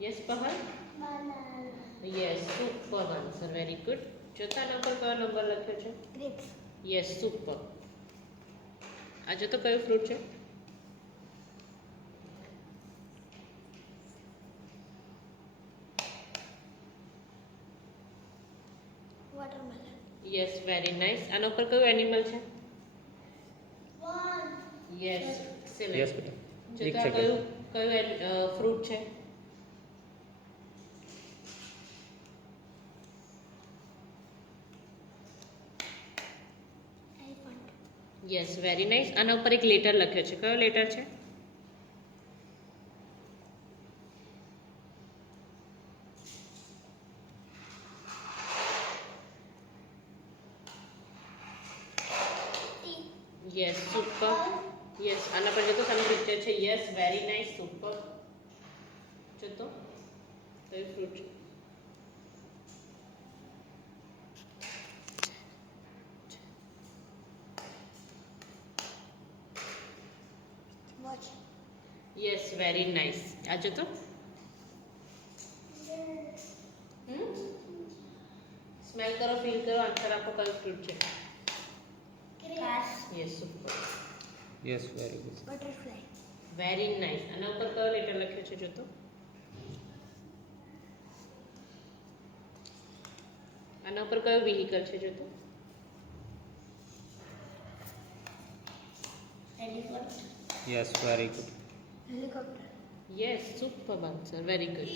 યસ Pahal? Yes, super answer, very good. જોતા number કયો number લખ્યો છે? ગ્રેપ્સ. Yes, super. આ જો તો કયું ફ્રૂટ છે? વોટરમેલન. Yes, very nice. આના ઉપર કયું એનિમલ છે? Yes, yes excellent. બેટા. જો એક તો આ સેકન્ડ. કયું ફ્રૂટ છે? એલિફન્ટ. Yes, very nice. આના ઉપર એક લેટર લખ્યો છે. કયો લેટર છે? ટી. Yes, super. યસ, આના પર જો તો સામે પિક્ચર છે. Yes, very nice, super. જો તો કયું ફ્રૂટ છે? વોચ. Yes, very nice. આ જો તો સ્મેલ કરો, ફીલ કરો, આન્સર આપો. કયું ફ્રૂટ છે? Grass. Yes, super. Yes, very good. Butterfly. Very nice. આના ઉપર કયો લેટર લખ્યો છે? જો તો આના ઉપર કયો વ્હીકલ છે? જો તો elephant. Yes, very good. Helicopter. Yes, super answer, very good.